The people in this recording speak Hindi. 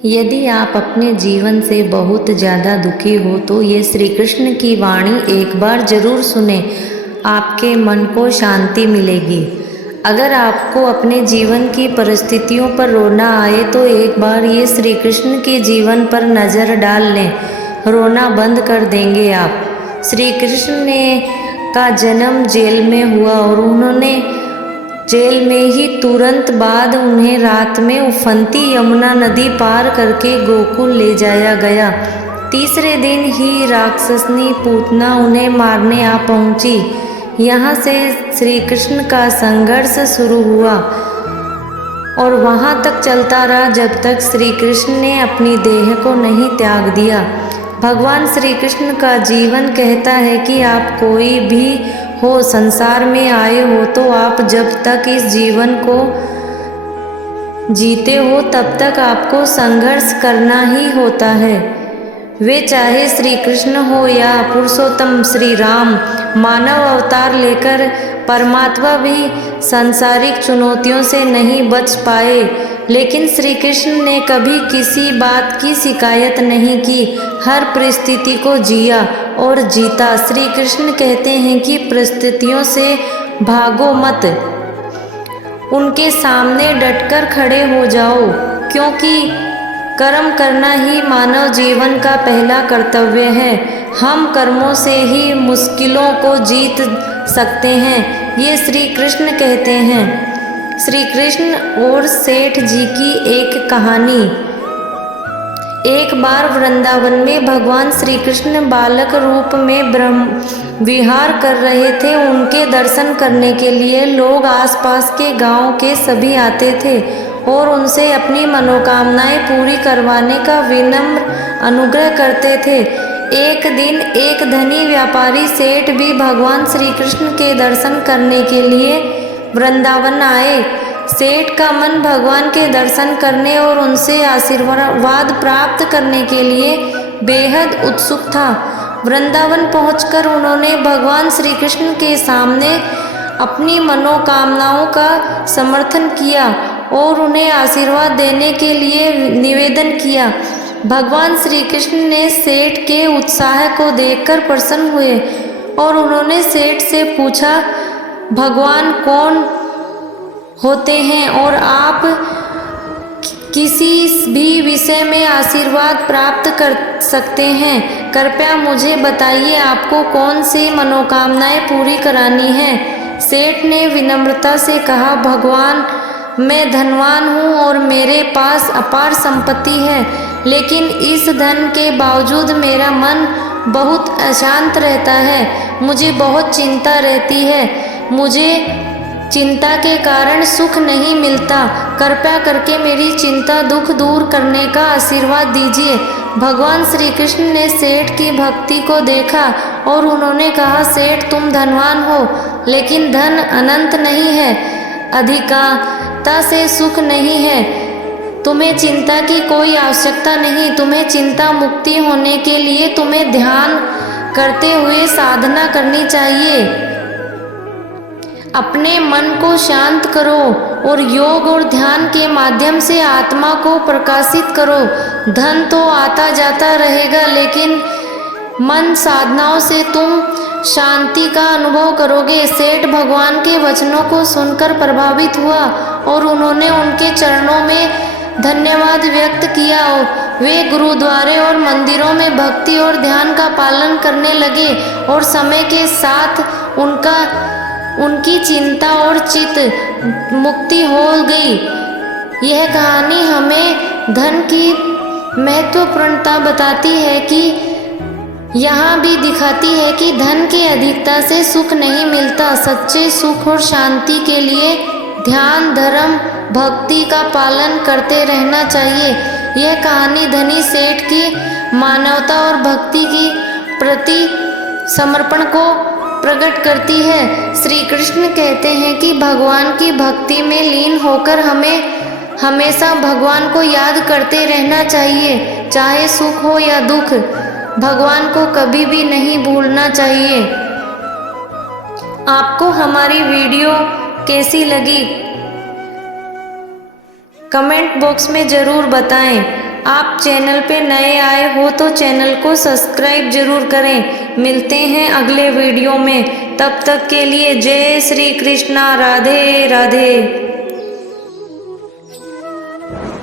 यदि आप अपने जीवन से बहुत ज़्यादा दुखी हो तो ये श्री कृष्ण की वाणी एक बार ज़रूर सुने, आपके मन को शांति मिलेगी। अगर आपको अपने जीवन की परिस्थितियों पर रोना आए तो एक बार ये श्री कृष्ण के जीवन पर नज़र डाल लें, रोना बंद कर देंगे आप। श्री कृष्ण ने का जन्म जेल में हुआ और उन्होंने जेल में ही तुरंत बाद उन्हें रात में उफनती यमुना नदी पार करके गोकुल ले जाया गया। तीसरे दिन ही राक्षसनी पूतना उन्हें मारने आ पहुंची। यहाँ से श्री कृष्ण का संघर्ष शुरू हुआ और वहाँ तक चलता रहा जब तक श्री कृष्ण ने अपनी देह को नहीं त्याग दिया। भगवान श्री कृष्ण का जीवन कहता है कि आप कोई भी हो, संसार में आए हो तो आप जब तक इस जीवन को जीते हो तब तक आपको संघर्ष करना ही होता है। वे चाहे श्री कृष्ण हो या पुरुषोत्तम श्री राम, मानव अवतार लेकर परमात्मा भी सांसारिक चुनौतियों से नहीं बच पाए, लेकिन श्री कृष्ण ने कभी किसी बात की शिकायत नहीं की, हर परिस्थिति को जिया और जीता। श्री कृष्ण कहते हैं कि परिस्थितियों से भागो मत, उनके सामने डटकर खड़े हो जाओ, क्योंकि कर्म करना ही मानव जीवन का पहला कर्तव्य है। हम कर्मों से ही मुश्किलों को जीत सकते हैं, ये श्री कृष्ण कहते हैं। श्री कृष्ण और सेठ जी की एक कहानी। एक बार वृंदावन में भगवान श्री कृष्ण बालक रूप में ब्रह्म विहार कर रहे थे। उनके दर्शन करने के लिए लोग आसपास के गांव के सभी आते थे और उनसे अपनी मनोकामनाएं पूरी करवाने का विनम्र अनुग्रह करते थे। एक दिन एक धनी व्यापारी सेठ भी भगवान श्री कृष्ण के दर्शन करने के लिए वृंदावन आए। सेठ का मन भगवान के दर्शन करने और उनसे आशीर्वाद प्राप्त करने के लिए बेहद उत्सुक था। वृंदावन पहुंचकर उन्होंने भगवान श्री कृष्ण के सामने अपनी मनोकामनाओं का समर्थन किया और उन्हें आशीर्वाद देने के लिए निवेदन किया। भगवान श्री कृष्ण ने सेठ के उत्साह को देखकर प्रसन्न हुए और उन्होंने सेठ से पूछा, भगवान कौन होते हैं और आप किसी भी विषय में आशीर्वाद प्राप्त कर सकते हैं? कृपया मुझे बताइए, आपको कौन सी मनोकामनाएं पूरी करानी है? सेठ ने विनम्रता से कहा, भगवान मैं धनवान हूँ और मेरे पास अपार संपत्ति है, लेकिन इस धन के बावजूद मेरा मन बहुत अशांत रहता है। मुझे बहुत चिंता रहती है, मुझे चिंता के कारण सुख नहीं मिलता। कृपया करके मेरी चिंता दुख दूर करने का आशीर्वाद दीजिए। भगवान श्री कृष्ण ने सेठ की भक्ति को देखा और उन्होंने कहा, सेठ तुम धनवान हो, लेकिन धन अनंत नहीं है, अधिकता से सुख नहीं है। तुम्हें चिंता की कोई आवश्यकता नहीं। तुम्हें चिंता मुक्ति होने के लिए तुम्हें ध्यान करते हुए साधना करनी चाहिए। अपने मन को शांत करो और योग और ध्यान के माध्यम से आत्मा को प्रकाशित करो। धन तो आता जाता रहेगा, लेकिन मन साधनाओं से तुम शांति का अनुभव करोगे। सेठ भगवान के वचनों को सुनकर प्रभावित हुआ और उन्होंने उनके चरणों में धन्यवाद व्यक्त किया। वे गुरुद्वारे और मंदिरों में भक्ति और ध्यान का पालन करने लगे और समय के साथ उनकी चिंता और चित मुक्ति हो गई। यह कहानी हमें धन की महत्वपूर्णता बताती है कि यहाँ भी दिखाती है कि धन की अधिकता से सुख नहीं मिलता। सच्चे सुख और शांति के लिए ध्यान, धर्म, भक्ति का पालन करते रहना चाहिए। यह कहानी धनी सेठ की मानवता और भक्ति की प्रति समर्पण को प्रकट करती है। श्री कृष्ण कहते हैं कि भगवान की भक्ति में लीन होकर हमें हमेशा भगवान को याद करते रहना चाहिए, चाहे सुख हो या दुख। भगवान को कभी भी नहीं भूलना चाहिए। आपको हमारी वीडियो कैसी लगी? कमेंट बॉक्स में ज़रूर बताएं। आप चैनल पे नए आए हो तो चैनल को सब्सक्राइब जरूर करें। मिलते हैं अगले वीडियो में, तब तक के लिए जय श्री कृष्णा, राधे राधे।